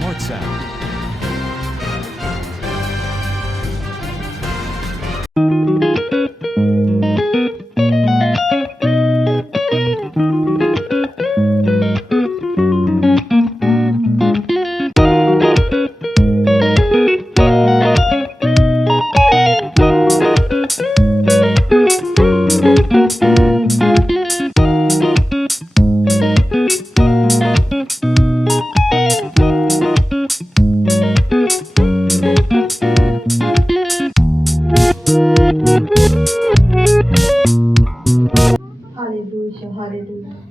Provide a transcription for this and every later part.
WhatsApp।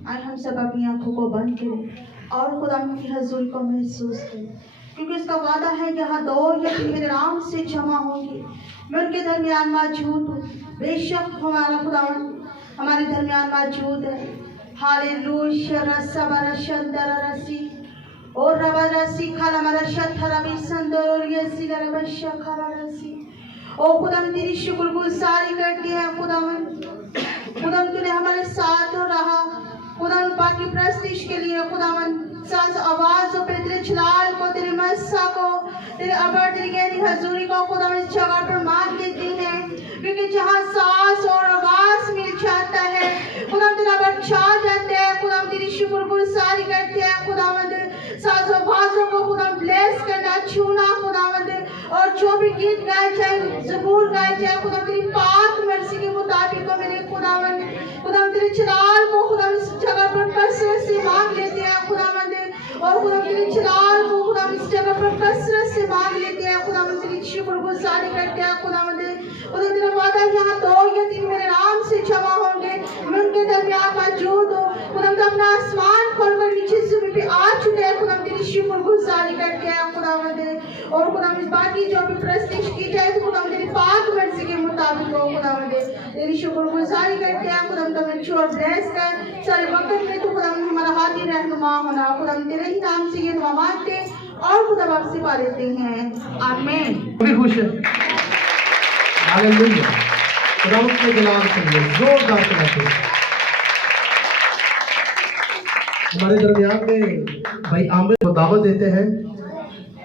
आज हम सब अपनी आंखों को बंद करें और खुदा की हजूरी को महसूस करें, क्योंकि उसका वादा है जहाँ दो या तीन मेरे नाम से जमा होंगे मैं उनके दरमियान मौजूद हूँ। बेशक हमारा खुदा हमारे दरमियान मौजूद है। हालेलुया। रसी और रबा रसी खाला मरा शथरा भी संदर और ये सिला रबा शखरा रसी। ओ खुदा हम तेरी शुक्रगुजारी करते हैं। खुदा तूने हमारे साथ रहा। खुदा बाकी प्रस्तिश के लिए खुदावन सांस आवाज़ों पे तेरे जलाल को, तेरे मस्सा को, तेरे अबर तेरी गहरी हजूरी को खुदा इस जगह पर मान देती है, क्योंकि जहाँ सांस और आवाज़ मिल जाता है खुदा तेरा अबर छा जाता है। खुदा तेरी शुक्रगुजारी करते हैं। खुदावंद सांस आवाज़ों को खुदा ब्लेस करना, छूना खुदावंद, और जो भी गीत गाए जाए, ज़बूर गाए जाए खुदा तेरी पाक मर्जी के मुताबिक को मेरे खुदावंद तेरे जलाल को खुदा इस जगह पर कसरत से मांग लेते हैं खुदावंद, और खुदा तेरे जलाल को खुदा इस जगह पर कसरत से मांग लेते हैं। खुदा तेरी शुक्रगुजारी करते हैं खुदावंद। खुदा तेरा वादा यहाँ दो या तीन मेरे नाम से जमा होंगे मैं उनके दरमियान मौजूद हूँ। खुदा तो अपना आसमान खोलकर नीचे जमीन पे आ चुके हैं। खुदा तेरी शुक्रगुजारी करते हैं खुदावंद, और खुदा बाकी जो भी प्रस्तिश की जाए तो खुदा तेरी पाक मर्जी के मुताबिक हो खुदावंद तेरी शुक्रगुजारी करते हैं। खुदा तुम्हें छोड़ ब्लेस कर सारे वक्त में तो खुदा हमारा हाथी रहनुमा होना। खुदा तेरे ही नाम से ये दुआ मांगते और खुदा बाप से पा लेते हैं। आमीन। भी खुश है। हालेलुया। खुदा के जलाल के लिए जोरदार तालियां। हमारे दरमियान में भाई आमिर को दावत देते हैं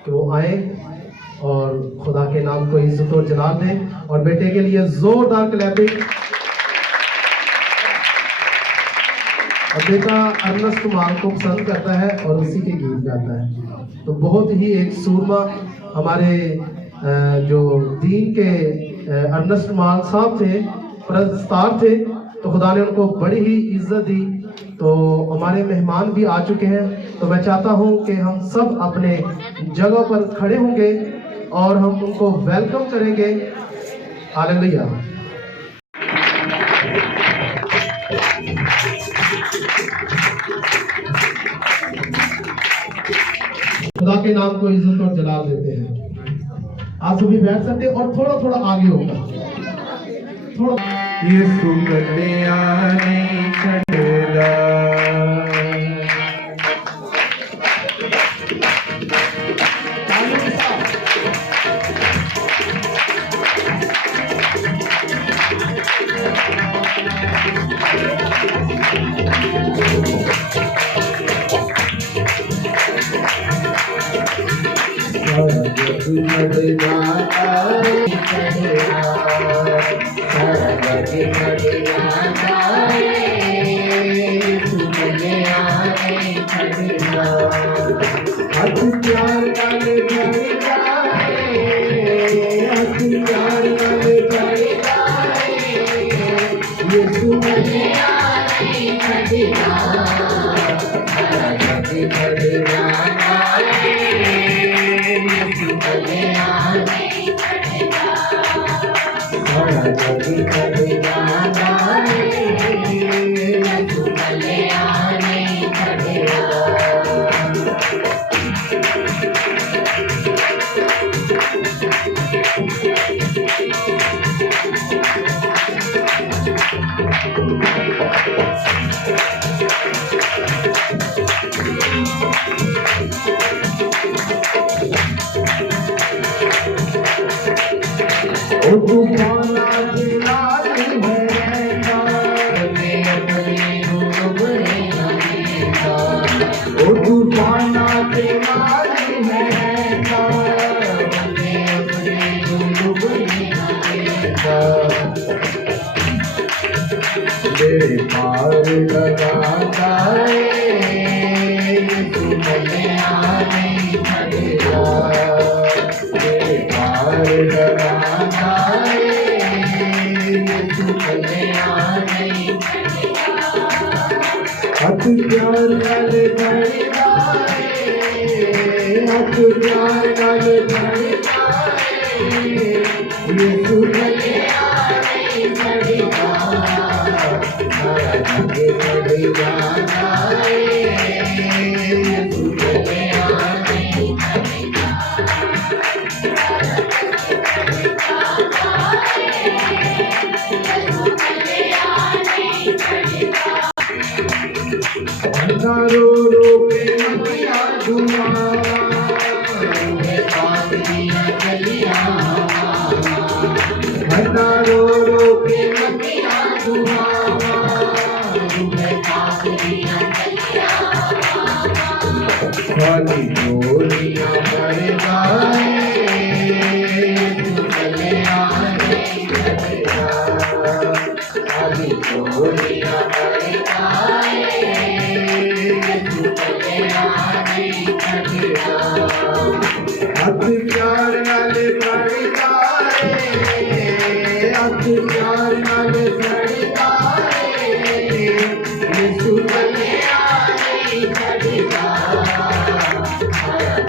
कि वो आए और खुदा के नाम को इज्जत और जलाल दें, और बेटे के लिए जोरदार क्लैपिंग। और बेटा अर्नस्ट माल को पसंद करता है और उसी के गीत गाता है। तो बहुत ही एक सूरमा हमारे जो दीन के अर्नस्ट माल साहब थे, प्रस्तार थे, तो खुदा ने उनको बड़ी ही इज्जत दी। तो हमारे मेहमान भी आ चुके हैं, तो मैं चाहता हूं कि हम सब अपने जगह पर खड़े होंगे और हम उनको वेलकम करेंगे। हालेलुया। खुदा के नाम को इज्जत और जलाल देते हैं। आप सभी बैठ सकते हैं और थोड़ा थोड़ा आगे होगा थोड़ा। यीशु कल्याण छड़ला के यीशु कन्या नहीं छड़ेगा, बेकार डराना है, यीशु कन्या नहीं हथ प्यार नाल भरदा है, हथ प्यार नाल भरदा है, यीशु कन्या नहीं छड़ेगा, आगे बढ़ जाना है, यीशु कन्या नहीं छड़ेगा, हजारों रोके मतिया धुआ, पातियां चलिया, हजारों रोके मतिया धुआ, पातियां चलिया, खाली गोलियां मर जाए, कन्या नहीं छड़ेगा, खाली गोलियां मर जाए, हथ प्यार नाल भरदा है, हथ प्यार नाल भरदा है, यीशु कन्या नहीं छड़ेगा,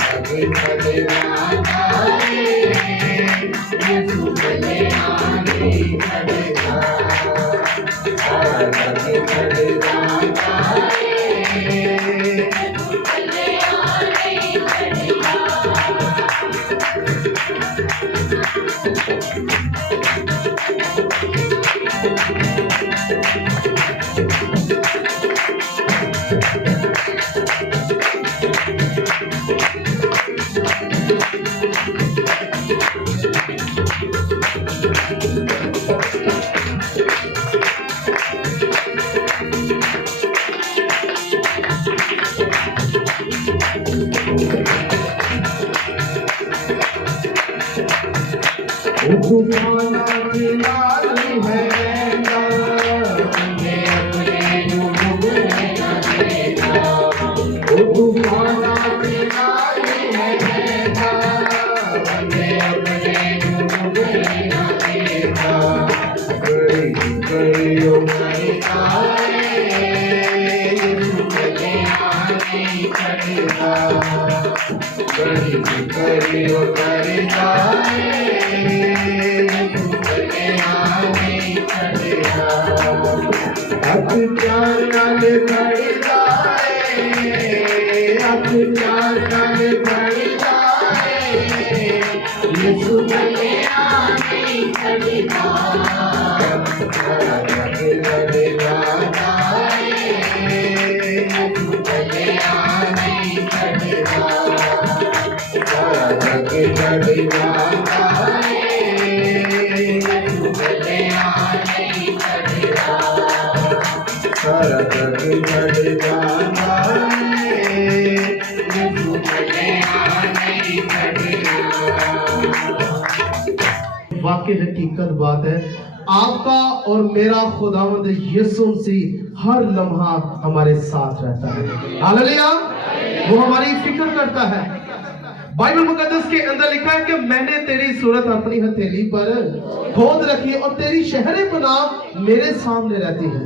आगे बढ़ जाना है, यीशु कन्या नहीं छड़ेगा, आगे बढ़ जाना है, तूफाना की लाली है, अपने डूबने न देना, तूफाना की लाली है, अपने डूबने न देना, कड़ी कड़ी मरता है, यीशु कन्या नहीं छड़ेगा, कड़ी कड़ी मरता है, हथ प्यार नाल भरदा है, हथ प्यार नाल भरदा है, यीशु कन्या नहीं छड़ेगा, आगे बढ़ जाना है, यीशु कन्या नहीं छड़ेगा, आगे बढ़ जाना है, यीशु कन्या नहीं छड़ेगा, सारा जग बढ़ जाना है, यीशु कन्या नहीं छड़ेगा। वाकई हकीकत बात है, आपका और मेरा खुदावंद यीशु मसीह हर लम्हा हमारे साथ रहता है। हालेलुया, वो हमारी फिक्र करता है। बाइबल मुकद्दस के अंदर लिखा है कि मैंने तेरी सूरत अपनी हथेली पर खोद रखी और तेरी शहरे पनाह मेरे सामने रहती है।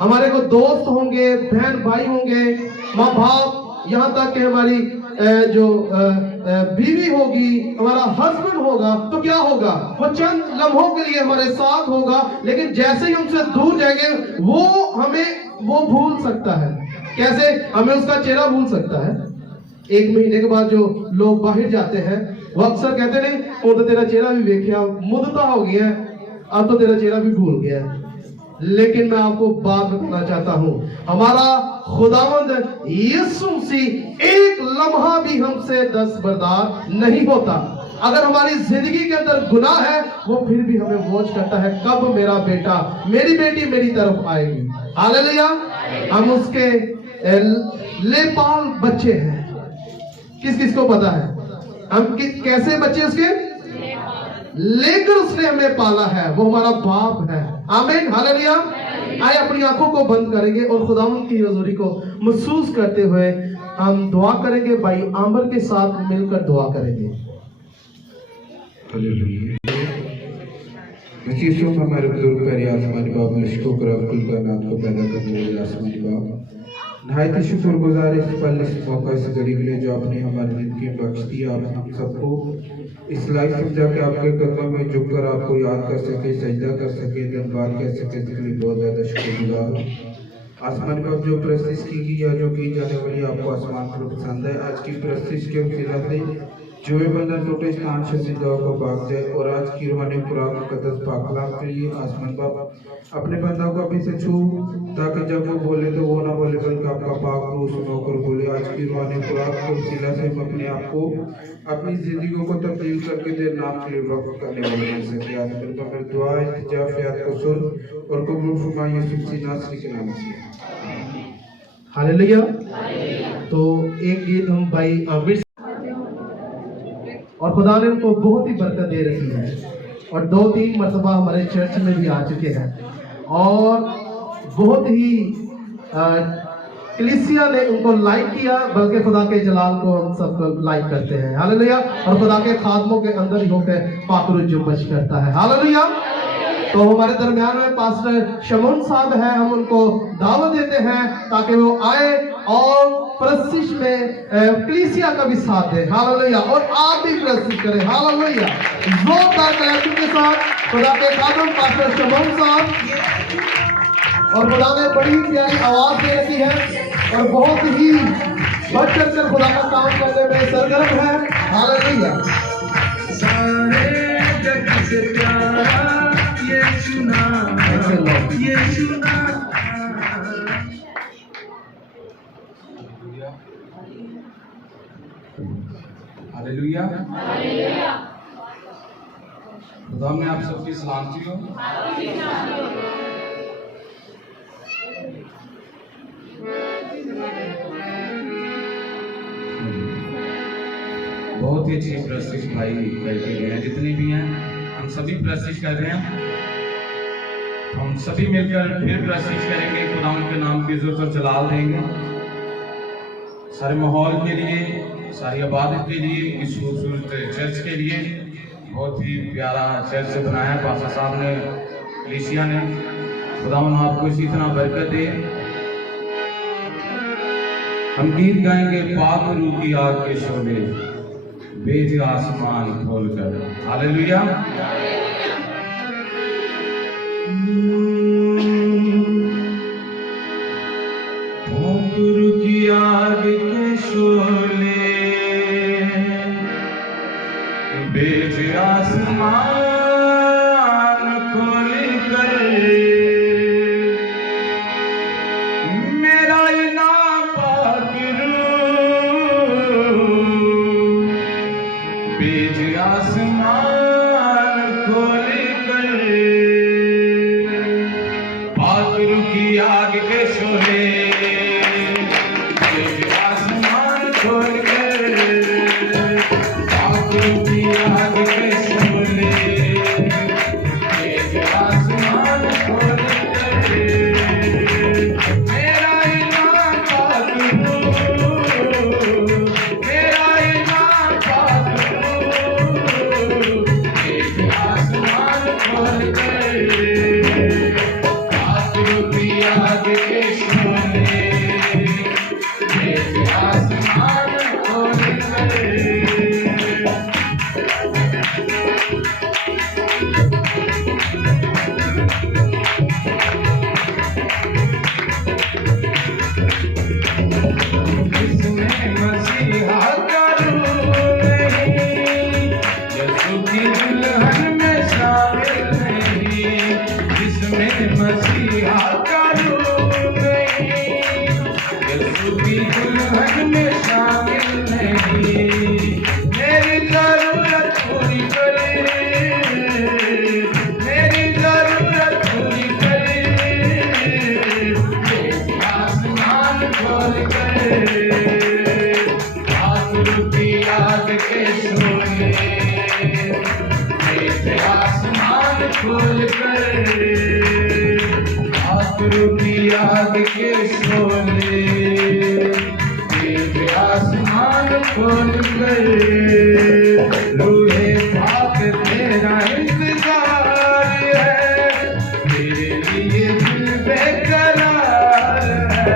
हमारे को दोस्त होंगे, बहन भाई होंगे, माँ बाप, यहाँ तक कि हमारी जो बीवी होगी, हमारा हस्बैंड होगा, तो क्या होगा, वो चंद लम्हों के लिए हमारे साथ होगा, लेकिन जैसे ही हमसे दूर जाएंगे वो हमें वो भूल सकता है। कैसे हमें उसका चेहरा भूल सकता है? 1 महीने के बाद जो लोग बाहर जाते हैं वो अक्सर कहते नहीं, वो तो तेरा चेहरा भी देखा, मुद्दता हो गया है, अब तो तेरा चेहरा भी भूल गया है। लेकिन मैं आपको बात बताना चाहता हूं, हमारा खुदावंद यीशु मसीह एक लम्हा भी हमसे दस्तबरदार नहीं होता। अगर हमारी जिंदगी के अंदर गुनाह है, वो फिर भी हमें वॉच करता है, कब मेरा बेटा, मेरी बेटी मेरी तरफ आएगी। हालेलुया, हम उसके लेपाल बच्चे हैं। किस किस को पता है हम कैसे बच्चे उसके लेकर उसने हमें पाला है, वो हमारा बाप है। आमीन, हालेलुया। आए अपनी आंखों को बंद करेंगे और खुदावंद की हजूरी को महसूस करते हुए हम दुआ करेंगे। भाई आंबर के साथ मिलकर दुआ करेंगे। नचीसों में हमारे बुजुर्ग प्यारे आसमानी बाप ने शुक्र कुल कायनात को पैदा करने वाले आसमानी बाप नहायत ही शुक्रगुजार इस पल इस मौका इस घड़ी के लिए जो आपने हमारी जिंदगी बख्श दी। आप हम सबको इस लाइफ समझा के आपके कदमों में झुककर आपको याद कर सके, सजदा कर सके, धन्यवाद कह सके, इसके लिए बहुत ज़्यादा शुक्रगुजार। आसमान बाप जो प्रस्तिश की या जो की जाने वाली आपको आसमान को पसंद है, आज की प्रस्तिश के वसीला से जो भी बंधन टूटे स्थान से जिंदा को भाग जाए और आज की रूहानी खुराक मुकद्दस पाक कलाम के लिए आसमान बाप अपने बंदा को अभी से छू, ताकि जब वो बोले तो वो ना बोले बल्कि आपका पाक रूह सुनकर बोले। आज की रूहानी खुराक के वसीला से हम अपने आप को अपनी जिंदगी को तब्दील करके तेरे नाम के लिए वक्त करने वाले बन सके। आसमान बाप मेरी दुआ इल्तिजा फरियाद को सुन और कबूल फरमा यीशु मसीह नासरी के नाम से। हालेलुया। तो एक गीत हम भाई आमिर और खुदा ने उनको बहुत ही बरकत दे रखी है और 2-3 मरतबा हमारे चर्च में भी आ चुके हैं और बहुत ही कलीसिया ने उनको लाइक किया, बल्कि खुदा के जलाल को हम सबको लाइक करते हैं। हालेलुया। और खुदा के खादमों के अंदर ही होकर पाक जुम्बश करता है। हालेलुया। तो हमारे दरमियान में पास्टर शमून साहब हैं, हम उनको दावत देते हैं ताकि वो आए और प्रस्तिश में कलीसिया का भी साथ दें। हालेलुया। और आप भी प्रस्तिश करें। हालेलुया। जोरदार तालियों के साथ खुदा के खादम पास्टर शमून साहब, और खुदा ने बड़ी प्यारी आवाज दे रखी है और बहुत ही बढ़ चढ़ कर खुदा का काम करने में सरगर्म है। हालेलुया। सारे जग से प्यारा ये सुना, ये सुना। हालेलुया। खुदा में आप सबकी सलामती हो। बहुत ही अच्छी प्रस्तुति भाई करके गए हैं, जितने भी हैं हम सभी प्रस्तुति कर रहे हैं। हम सभी मिलकर फिर प्रस्तुति करेंगे, खुदा के नाम की इज्जत और जलाल देंगे। सारे माहौल के लिए, सारी इबादत के लिए, इस खूबसूरत चर्च के लिए बहुत ही प्यारा चर्च बनाया पासा साहब ने, कलीसिया ने। खुदा आपको इसी तरह बरकत दे। हम गीत गाएंगे पाक रूह की आग के शोले बेज आसमान खोलकर। हालेलुया। पाक रूह की आग के शोले बेज आसमान खोलकर, मेरा इनाम पाक रूह बेज आसमान खोलकर, पाक रूह की आग के शोले बेज आसमान खोलकर, पाक रूह की आग के शोले बेज आसमान खोलकर, मेरा इनाम पाक रूह, मेरा इनाम पाक रूह बेज आसमान खोलकर, पाक रूह की आग के शोले बेज आसमान खोलकर। जिसमें मसीहा का रूह नहीं, यीशु की दुल्हन में शामिल नहीं। जिसमें मसीहा का रूह नहीं, यीशु की दुल्हन में शामिल नहीं। मेरी जरूरत पूरी करे, मेरी जरूरत पूरी करे, आसमान खोल करे, पाक रूह की आग के शोले आसमान खोल करे, पाक आखिर की याद के शोले तेरे आसमान खोल कर रूहे पाक तेरा इंतजार है, तेरे लिए दिल बेकरार है।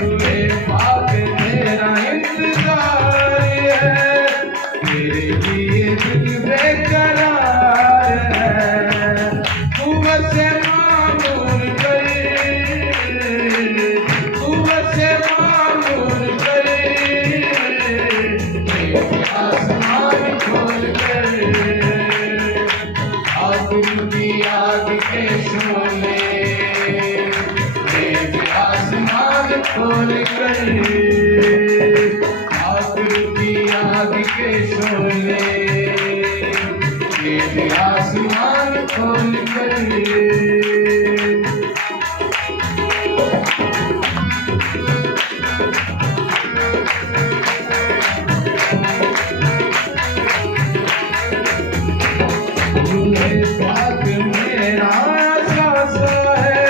रूहे पाक तेरा इंतजार है, तेरे लिए दिल बेकरार है। तू बसे मामूल करे, तू बसे मामूल करे, तेरे आसमान खोल कर आखिर की याद के शोले तेरे आसमान खोल कर आखिर की याद के शोले तेरे आसमान खोल कर रूहे पाक मेरा सासा है,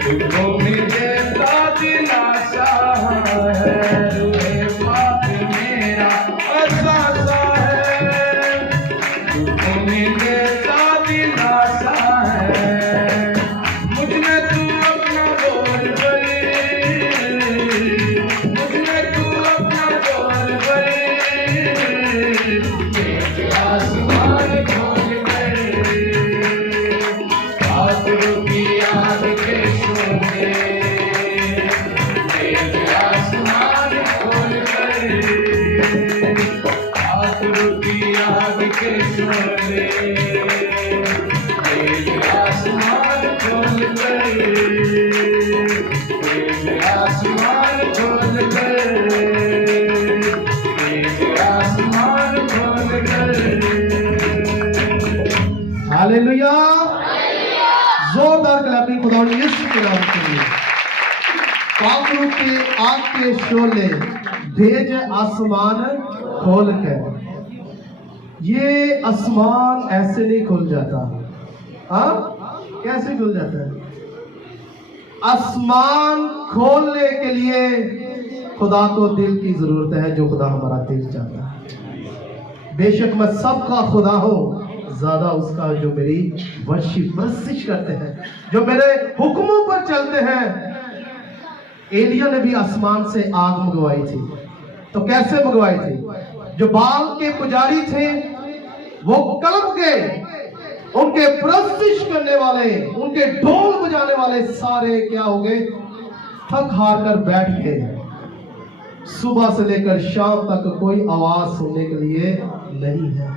तुझको मुझे दिलासा है। रूहे पाक मेरा सासा है, तुझको मुझे दिलासा है। मुझ में तू अपना बोल बड़ी, मुझ में तू अपना बोल बड़ी, तेरे आसमान खोल कर आखिर की याद के शोले तेरे आसमान खोल कर आखिर की याद के शोले तेरे आसमान खोल कर तेरे आसमान खोल कर तेरे आसमान खोल कर। हालेलुया, जोरदार क्लैपिंग खुदा यीशु के नाम के लिए। पाखरू के आग के शोले भेज आसमान खोल कर। ये आसमान ऐसे नहीं खुल जाता। हाँ, कैसे खुल जाता है? आसमान खोलने के लिए खुदा को दिल की जरूरत है, जो खुदा हमारा दिल चाहता है। बेशक मैं सबका खुदा हूं, ज्यादा उसका जो मेरी वर्षी प्रशिश करते हैं, जो मेरे हुक्मों पर चलते हैं। एलिया ने भी आसमान से आग मंगवाई थी, तो कैसे मंगवाई थी? जो बाल के पुजारी थे वो कलप गए, उनके प्रशिश करने वाले, उनके ढोल बजाने वाले सारे क्या हो गए? थक हार कर बैठ गए। सुबह से लेकर शाम तक कोई आवाज सुनने के लिए नहीं है।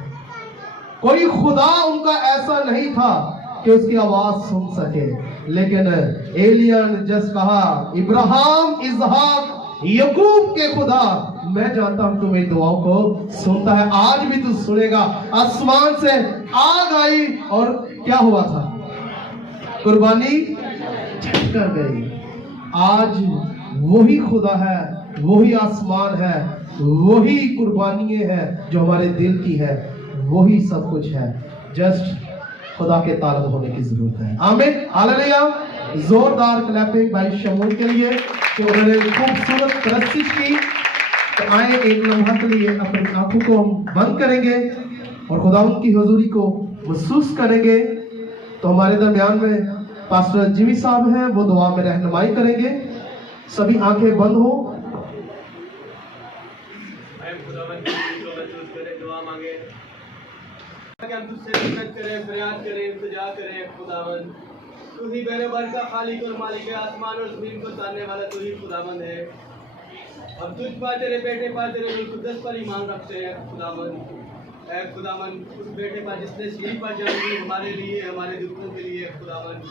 कोई खुदा उनका ऐसा नहीं था कि उसकी आवाज सुन सके। लेकिन एलिया ने जस्ट कहा, इब्राहिम, इसहाक, याकूब के खुदा, मैं जानता हूं तुम्हें दुआओं को सुनता है, आज भी तू सुनेगा। आसमान से आग आई और क्या हुआ था? कुर्बानी कर गई। आज वही खुदा है, वही आसमान है, वही कुर्बानियां है जो हमारे दिल की है, वही सब कुछ है। जस्ट खुदा के ताल्लुक होने की जरूरत है। आमीन, हालेलुया। जोरदार क्लैपिंग भाई शमूल के लिए कि उन्होंने खूबसूरत प्रस्तुति की। तो आए एक लम्हा के लिए अपनी आंखों को हम बंद करेंगे और खुदा की हुजूरी को महसूस करेंगे। तो हमारे दरमियान में पास्टर जिमी साहब हैं, वो दुआ में रहनुमाई करेंगे। सभी आंखें बंद हो। हम तुझसे मिन्नत करें, फरियाद करें, इल्तिजा करें। खुदावंद तू ही बेरबर का खालिक और मालिक है, आसमान और ज़मीन को तारने वाला तू ही खुदावंद है। हम तुझ पर, तेरे बेटे पर, तेरे रूह कुद्दस पर ईमान रखते हैं। खुदावंद ऐ खुदावंद, उस बेटे पर जिसने सलीब पर जंगी हमारे लिए, हमारे दुखों के लिए खुदावंद,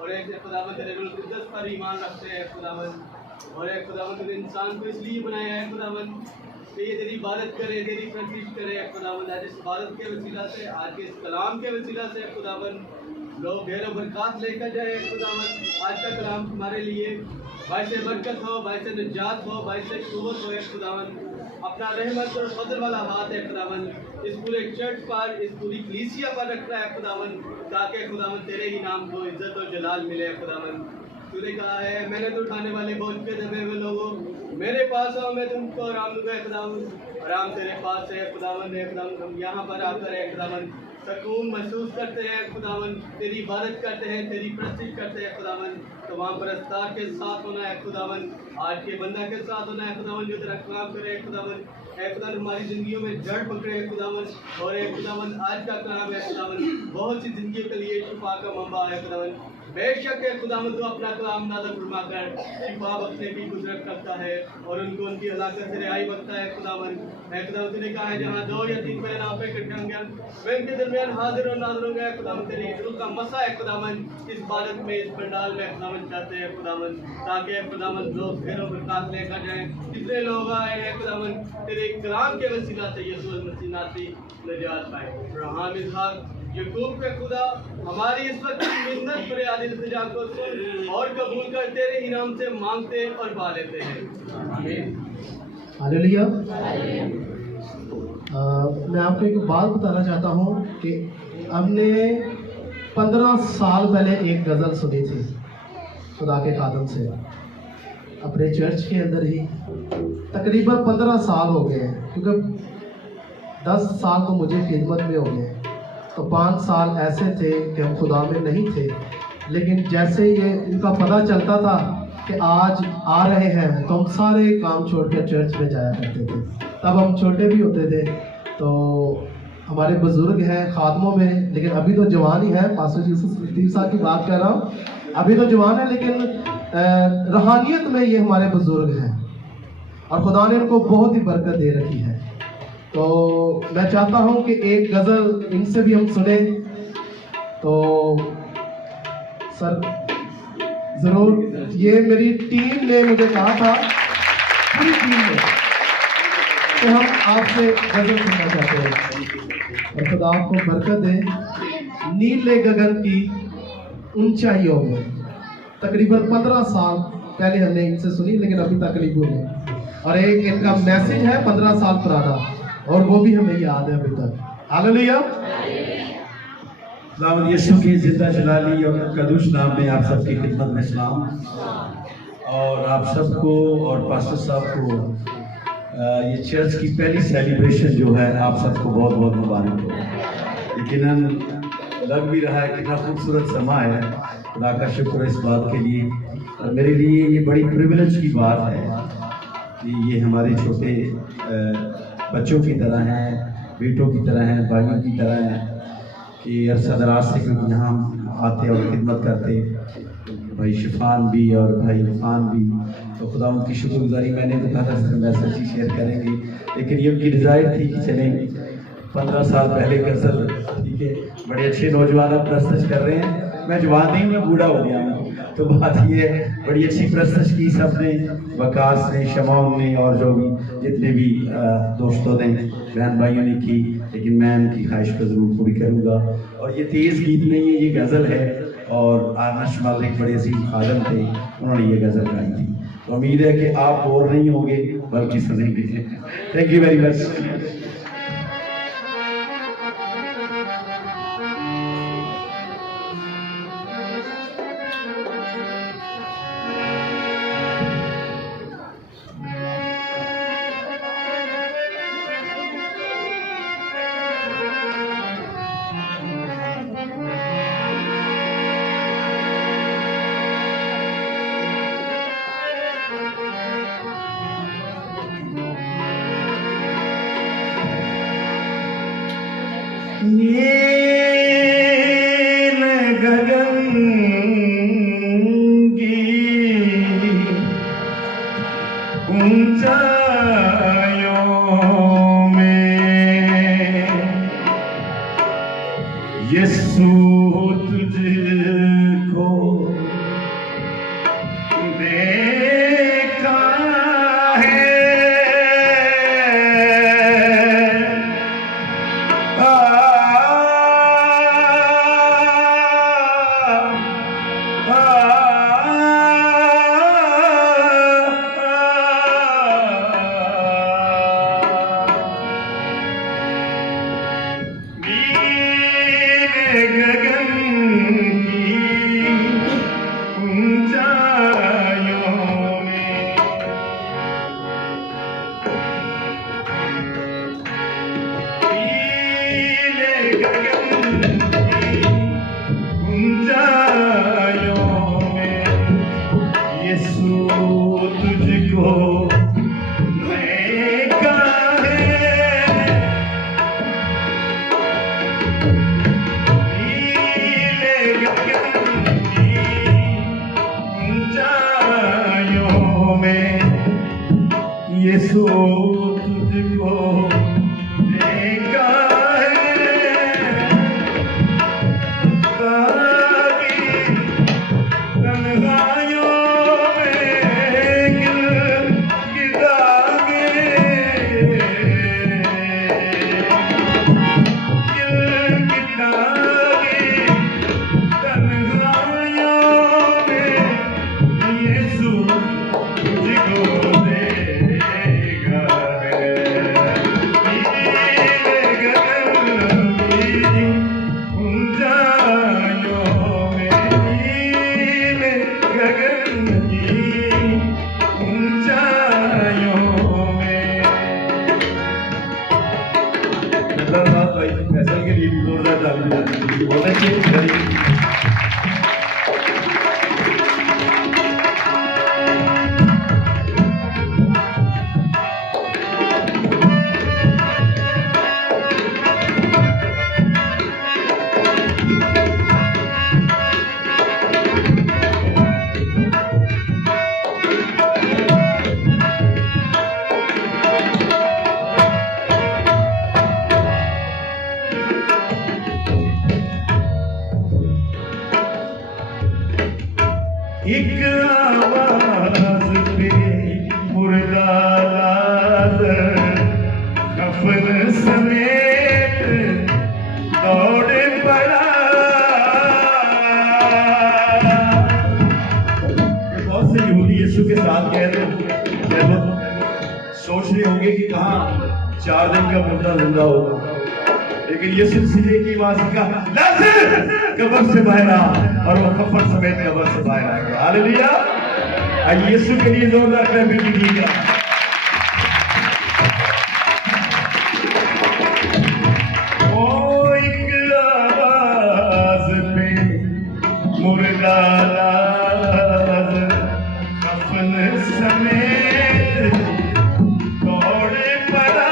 और एक खुदावंद तेरे रूह कुद्दस पर ईमान रखते हैं खुदावंद। और एक खुदावंद इंसान को इसलिए बनाया है खुदावंद कि ये तेरी इबादत करे, तेरी प्रतीश करे खुदावंद। आज इस इबादत के वसीला से, आज के इस कलाम के वसीला से खुदावंद लोग ढेरों बरकत लेकर जाए खुदावंद। आज का कलाम तुम्हारे लिए बाइस बरकत हो, बाइस निजात हो, बाइस कुव्वत हो खुदावन। अपना रहमत और फजल वाला हाथ है खुदावन इस पूरे चर्च पर, इस पूरी कलीसिया पर रख रहा है खुदावन, ताकि खुदावन तेरे ही नाम को इज्जत और जलाल मिले खुदावन। तूने कहा है मैंने तो उठाने वाले बोझ पे दबे हुए लोगों मेरे पास आओ, मैं तुमको आराम दूंगा खुदावन। आराम तेरे पास है खुदावन है खुदावन। हम यहाँ पर आकर है खुदावन सुकून महसूस करते हैं खुदावन, तेरी इबादत करते हैं, तेरी प्रस्तुत करते हैं खुदावन। तो वहाँ पर अस्तार के साथ होना है खुदावन, आज के बंदा के साथ होना है खुदावन, जो तेरा काम करे खुदावन। है खुदावन हमारी जिंदगियों में जड़ पकड़े है खुदावन, और है खुदावन आज का काम है खुदावन बहुत सी जिंदगियों के लिए शिफा का मंबा है खुदावन। बेशक है खुदावन तो अपना कलाम नाज़िल फरमा कर शिफा बख्शने की कुदरत करता है और उनको उनकी हलाकत से रिहाई बख्शता है खुदावन। है खुदावन तूने कहा है जहाँ 2 या 3 मेरे नाम पे इकट्ठे होंगे मैं इनके दरमियान हाजिर और नाज़िर होंगे खुदावन। तेरी रूह का मसा है खुदावन इस इबादत में, इस पंडाल में खुदावन चाहते हैं खुदावन, ताकि खुदावन लोग फिर बरकत लेकर जाएं। जितने लोग आए हैं खुदावन तेरे कलाम के वसीला से यीशु मसीह नाती निजात पाए। अब्राहम इसहाक याकूब के खुदा हमारी इस वक्त की मिन्नत फरियाद इल्तिजा को सुन और कबूल कर, तेरे ही नाम से मांगते और पा लेते हैं, आमीन। हालेलुया। मैं आपको एक बात बताना चाहता हूँ कि हमने 15 साल पहले एक गज़ल सुनी थी खुदा के खादम से अपने चर्च के अंदर ही। तकरीबन 15 साल हो गए हैं, क्योंकि 10 साल तो मुझे खिदमत में हो गए, तो 5 साल ऐसे थे कि हम खुदा में नहीं थे। लेकिन जैसे ये इनका पता चलता था कि आज आ रहे हैं तो हम सारे काम छोड़कर चर्च में जाया करते थे। तब हम छोटे भी होते थे, तो हमारे बुज़ुर्ग हैं खादमों में, लेकिन अभी तो जवान ही है। पास्टर यूसुफ लतीफ़ साहब की बात कर रहा हूँ, अभी तो जवान है, लेकिन रूहानियत में ये हमारे बुज़ुर्ग हैं और खुदा ने इनको बहुत ही बरकत दे रखी है। तो मैं चाहता हूँ कि एक गज़ल इनसे भी हम सुने। तो सर ज़रूर, ये मेरी टीम ने मुझे कहा था, पूरी टीम ने, कि हम आपसे गज़ल सुनना चाहते हैं और खुदा आपको बरकत दे। नीले गगन की ऊंचाइयों में, तकरीबन 15 साल पहले हमने इनसे सुनी, लेकिन अभी तक नहीं भूले। और एक इनका मैसेज है 15 साल पुराना, और वो भी हमें याद है अभी तक। हालेलुया। खुदावंद यीशु की जिंदा जलाली और कदूस नाम में आप सबकी खिदमत में सलाम, और आप सबको और पास्टर साहब को ये चर्च की पहली सेलिब्रेशन जो है आप सबको बहुत बहुत मुबारक हो। यकीनन लग भी रहा है कितना खूबसूरत समा है, खुदा का शुक्र इस बात के लिए। और मेरे लिए ये बड़ी प्रिविलेज की बात है कि ये हमारे छोटे बच्चों की तरह हैं, बेटों की तरह हैं, भाइयों की तरह हैं, कि अरसा दराज से क्योंकि यहाँ आते और खिदमत करते, भाई शिफान भी और भाई इरफान भी। तो खुदा उनकी शुक्रगुजारी मैंने तो कहा था सर मैसेज ही शेयर करेंगे, लेकिन ये उनकी डिज़ायर थी कि चलें 15 साल पहले गज़ल, ठीक है, बड़े अच्छे नौजवान अब प्रस्तुत कर रहे हैं। मैं जवान नहीं, मैं बूढ़ा हो गया हूँ। तो बात ये है, बड़ी अच्छी प्रस्तुत की सबने, वकास ने, शमाउन ने और जो भी जितने भी दोस्तों ने, बहन भाइयों ने की। लेकिन मैं उनकी ख्वाहिश को ज़रूर पूरी करूँगा। और ये तेज़ गीत नहीं है, ये गज़ल है, और आनश मल एक बड़े अजीम खादम थे, उन्होंने ये गज़ल गाई थी। तो उम्मीद है कि आप बोर नहीं होंगे बल्कि सुनेंगे। Thank you very much. नील गगन की ऊंचाइयों में यीशु तुझको देखा है। यीशु तुझको देखा है ताकि तन्हाइयों में गिरागे फैसल के लिए भी जोरदार ताली बजानी बहुत अच्छी एक आवाज पे मुर्दा लाद कफन समेत दौड़े पड़ा। बहुत से यहूदी यीशु के साथ गए थे, सोच रहे होंगे कि कहाँ 4 दिन का मुर्दा जिंदा होगा, लेकिन ये सिलसिले की वासी का लाज़र कब्र से बाहर आ और वो कफन समेत कब्र से बाहर आ गया। हालेलुया। आइए यीशु के लिए जोरदार क्लैपिंग कीजिएगा। ओ एक आवाज पे मुर्दा लाद कफन समेत दौड़े पड़ा।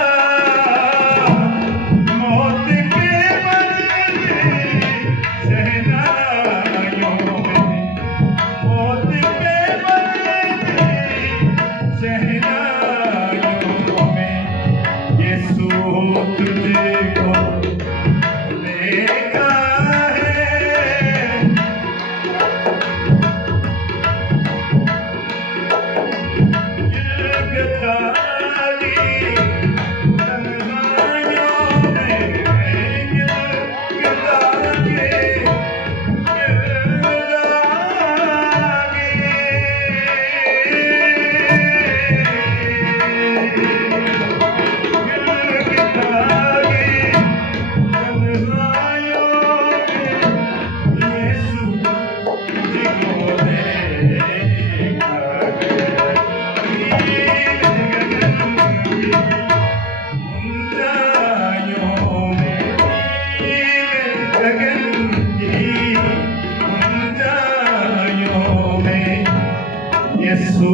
यीशु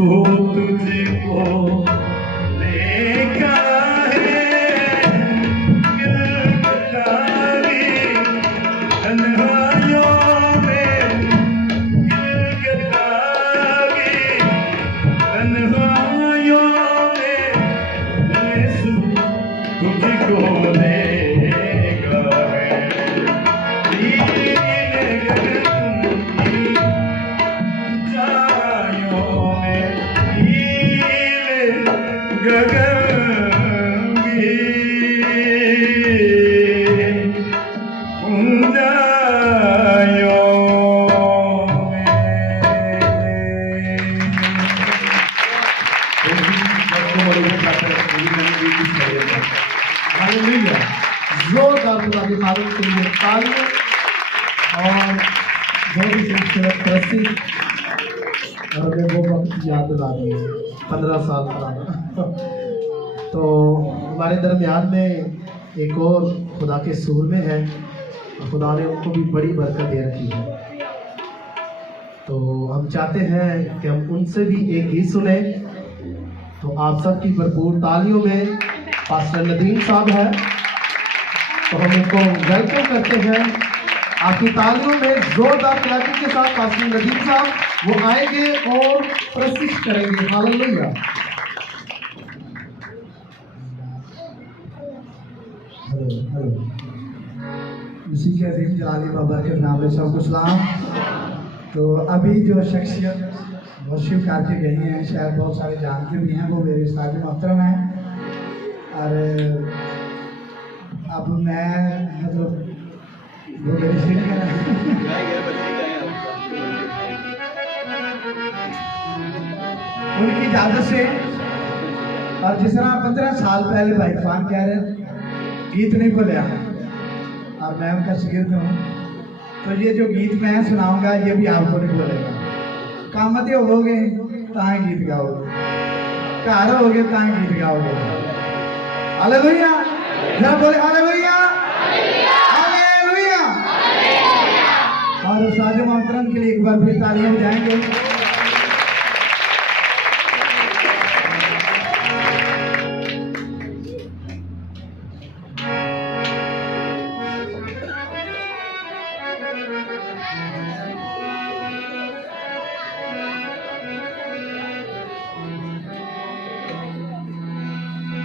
तुझको देखा है गिरफ्तारी तन्हाइयों में गिरफ्तारी तन्हाइयों में यीशु तुझको देखा है। जोरदार गुलाबी तारीफ के लिए तालियां। और बहुत ही खूबसूरत प्रस्तुति, और मैं वो वक्त याद दिला रही हूँ 15 साल पुराना। तो हमारे दरमियान में एक और खुदा के सूर में है, खुदा ने उनको भी बड़ी बरकत दे रखी है। तो हम चाहते हैं कि हम उनसे भी एक गीत सुने। तो आप सबकी भरपूर तालियों में पास्टर नदीम साहब है, तो हम उनको वेलकम करते हैं। आपकी तालियों में जोरदार क्लैपिंग के साथ पास्टर नदीम साहब वो आएंगे और प्रस्तुत करेंगे। हालेलुया। हेलो हेलो इसी के अजीम जलाली बाबा के नाम में सबको सलाम। तो अभी जो शख्सियत वर्शिप करके गई हैं, शायद बहुत सारे जानते भी हैं, वो मेरे उस्ताद मोहतरम हैं। और अब मैं मतलब वो मेरी सीढ़ी उनकी इजाज़त से। और जिस तरह 15 साल पहले भाई फान कह रहे गीत नहीं बोलिया और मैं उनका शिगिर्द हूँ, तो ये जो गीत मैं सुनाऊंगा ये भी आपको नहीं बोलेगा। काम ते होगे तां गीत गाओगे, घर होगे तां गीत गाओगे। हालेलुया, जरा बोले हालेलुया, हालेलुया। और उस्ताद मोहतरम के लिए एक बार फिर तालियां बजाएंगे।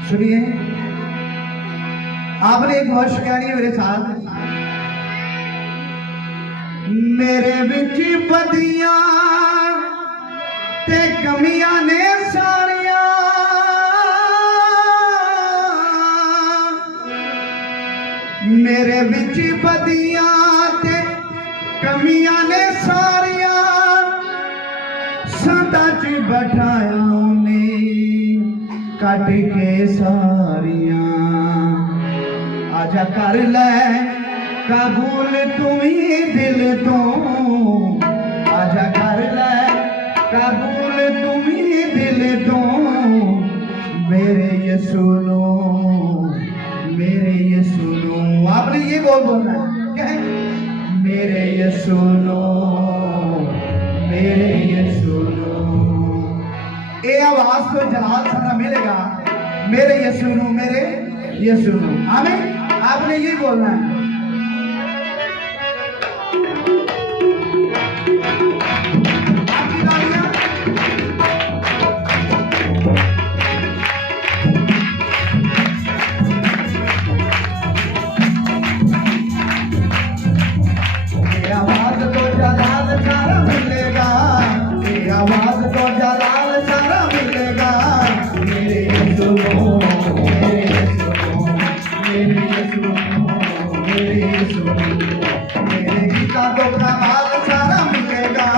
सुनिए, आपने एक बहुत शिकायत है मेरे साथ। मेरे बिच बदियां ते कमियां ने सारियां, मेरे बिच बदियां ते कमियां ने सारियां, संता च बैठाया कट के सारियां। आजा कर ले कबूल तुम्ही दिल तो, आजा कर ले कबूल तुम्ही दिल तो, मेरे ये सुनो, मेरे ये सुनो। आपने ये बोलना है क्या है? मेरे ये सुनो, मेरे ये सुनो। ये आवाज तो जलाल सारा मिलेगा, मेरे ये सुनो, मेरे ये सुनो। आमीन। आपने ये बोलना है। आपकी तालियां। ये आवाज तो जलाल सारा मिलेगा, ये आवाज तो जलाल सारा मिलेगा। मेरे ये सुनो, मेरे ये सुनो, मेरे ये सुनो, मेरे ये सुनो। मेरे किताबों का हाल सारा मिलेगा,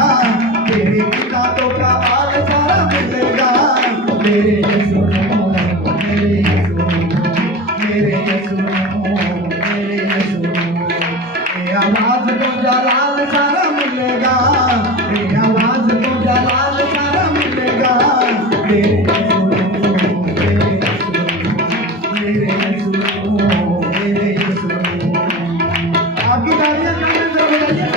मेरे किताबों का हाल सारा मिलेगा। मेरे ये सुनो, मेरे ये सुनो, मेरे ये सुनो, मेरे ये सुनो। ये आवाज को जलाल सारा मिलेगा, ये आवाज को जलाल सारा मिलेगा। मेरे ये सुनो, मेरे ये सुनो, मेरे ये सुनो, मेरे ये सुनो। आपकी तालियां जोरदार से बजाइए।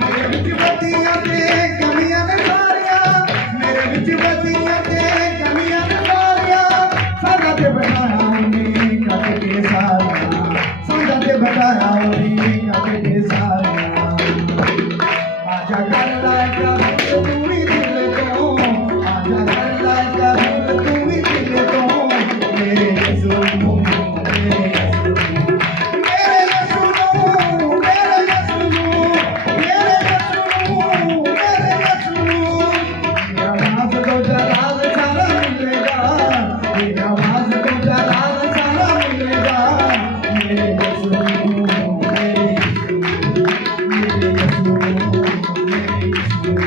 मेरे विच बत्तियां ते कमियां ने सारियां, मेरे विच बत्तियां ते कमियां ने सारियां। सादा ते बैठाया उन्हें कट के सारियां, सादा ते बैठाया उन्हें कट के सारियां। आजा कर लाएगा तू भी दिल को, आजा कर लाएगा तू भी दिल को। मेरे ये सुनो, मेरे ये सुनो, मेरे ये सुनो, मेरे ये सुनो, मेरे ये सुनो, मेरे ये सुनो। ये आवाज को जलाल सारा मिलेगा, ये आवाज को जलाल सारा मिलेगा। मेरे ये सुनो, मेरे ये सुनो, मेरे ये सुनो, मेरे ये सुनो।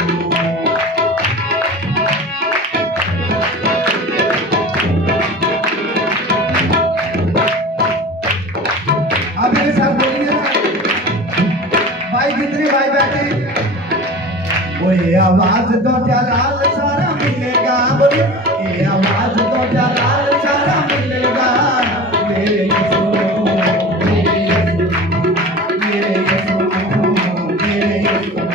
आप मेरे साथ बोलिए ना भाई, कितने भाई बैठे? वो ये आवाज तो जलाल सारा मिलेगा, बोलिए ये आवाज तो जलाल सारा मिलेगा। मेरे ये सुनो, मेरे ये सुनो, मेरे ये सुनो, मेरे ये सुनो।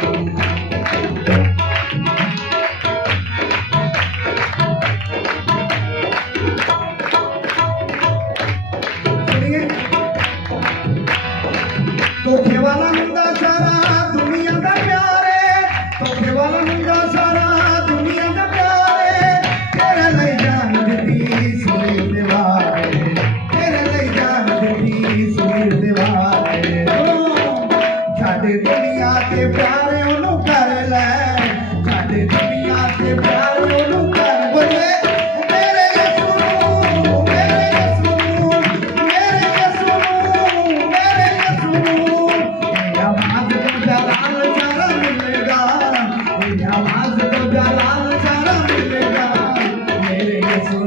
सुनिए, तो वाला मुद्दा दे वारे छाड़े दुनिया के प्यारे ओनू कर ले छाड़े दुनिया के प्यारे ओनू कर बोले मेरे यीशु मेरे यीशु मेरे यीशु मेरे यीशु मेरी आवाज को जलाल सारा मिलेगा मेरी आवाज को जलाल सारा मिलेगा मेरे यीशु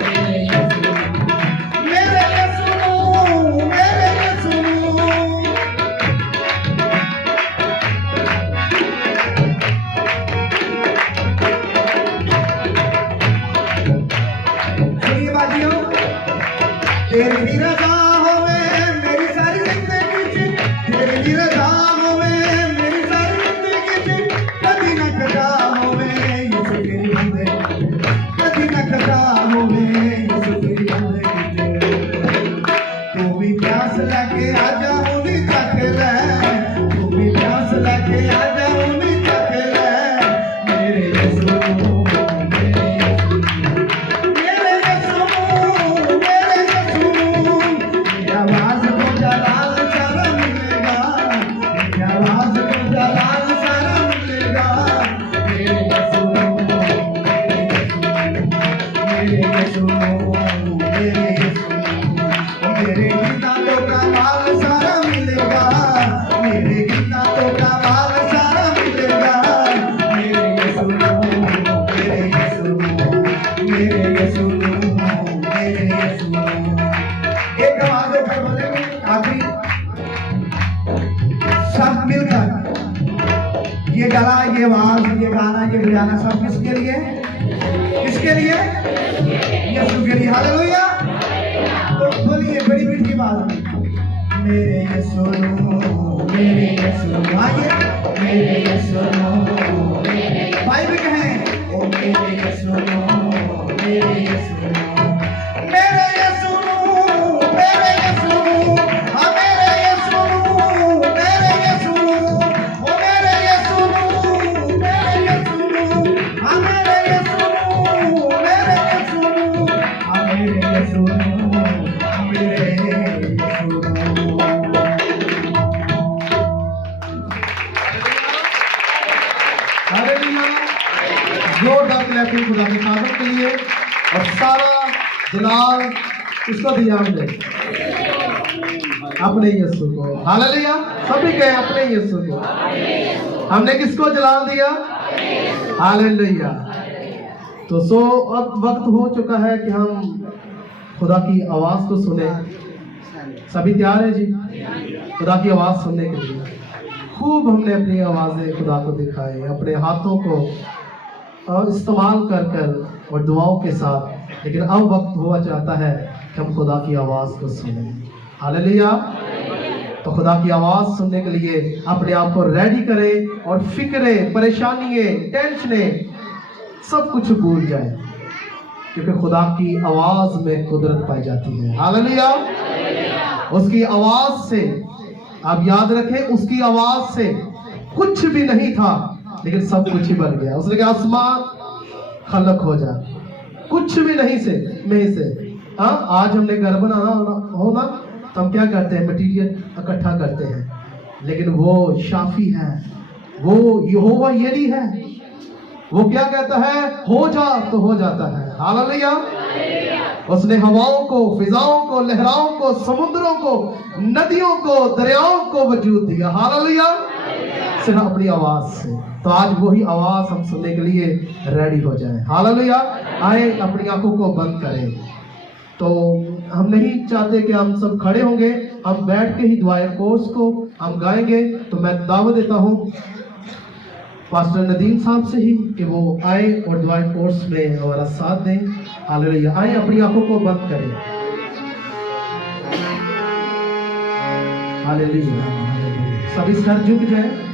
मेरे यीशु मेरे यीशु मेरे यीशु सुनिए बाजियों तेरी भी रज़ा होवे मेरी सारी जिंदगी च तेरी भी रज़ा होवे मेरी सारी जिंदगी च कभी ना खता होवे यीशु तेरी बंदे कभी ना खता होवे यीशु तेरी बंदे तू भी प्यास लेके आजा उन्हीं तक ले तू भी प्यास लेके आजा उन्हीं तक ले मेरे यीशु मेरे यीशु मेरे यीशु मेरे यीशु मेरी आवाज को जलाल सारा मिलेगा मेरी आवाज को जलाल सारा मिलेगा मेरे यीशु मेरे यीशु मेरे यीशु मेरे गीता तो का माल सारा मिलेगा मेरे गीता तो का माल सारा मिलेगा मेरे यीशु मेरे यीशु मेरे यीशु मेरे यीशु एक आवाज पर बोलेंगे आखिरी सब मिलकर ये गला ये आवाज ये गाना ये बजाना सब किसके लिए यीशु के लिए हालेलुया तो बोलिए बड़ी मीठी बात मेरे यीशु आइए मेरे यीशु भाई भी कहें ओ मेरे यीशु मेरे यीशु मेरे यीशु मेरे यीशु हाँ मेरे यीशु मेरे यीशु ओ मेरे यीशु मेरे यीशु हाँ मेरे यीशु मेरे यीशु हाँ मेरे यीशु मेरे यीशु हालेलुया जोरदार क्लैपिंग खुदा की खातिर के लिए और सारा जलाल इसको दिया हमने अपने यीशु को हालेलुया सभी कहे अपने यीशु को हमने किसको जलाल दिया हालेलुया तो अब वक्त हो चुका है कि हम खुदा की आवाज को सुने सभी तैयार है जी खुदा की आवाज सुनने के लिए खूब हमने अपनी आवाजें खुदा को दिखाए अपने हाथों को इस्तेमाल कर कर और दुआओं के साथ लेकिन अब वक्त हुआ चाहता है कि हम खुदा की आवाज को सुने हालेलुया तो खुदा की आवाज सुनने के लिए अपने आप को रेडी करें और फिक्रे परेशानियां टेंशनें सब कुछ भूल जाए क्योंकि खुदा की आवाज में कुदरत पाई जाती है हालेलुया उसकी आवाज से आप याद रखें उसकी आवाज से कुछ भी नहीं था लेकिन सब कुछ ही बन गया उसने कहा आसमान खलक हो जा कुछ भी नहीं से हाँ आज हमने घर बनाना हो ना तो हम क्या करते हैं मटेरियल इकट्ठा करते हैं लेकिन वो शाफी है वो यहोवा यरी है वो क्या कहता है हो जा तो हो जाता है हालेलुया उसने हवाओं को फिजाओं को लहराओं को समुद्रों को नदियों को दरियाओं को वजूद दिया हालेलुया सिर्फ अपनी आवाज से तो आज वही आवाज हम सुनने के लिए रेडी हो जाए हालेलुया आए अपनी आंखों को बंद करें तो हम नहीं चाहते कि हम सब खड़े होंगे हम बैठ के ही दुआए कोर्स को हम गाएंगे तो मैं दावत देता हूँ पास्टर नदीम साहब से ही कि वो आए और दुआए कोर्स में हमारा साथ दें हालेलुया आए अपनी आंखों को बंद करें हालेलुया सभी सर झुक जाए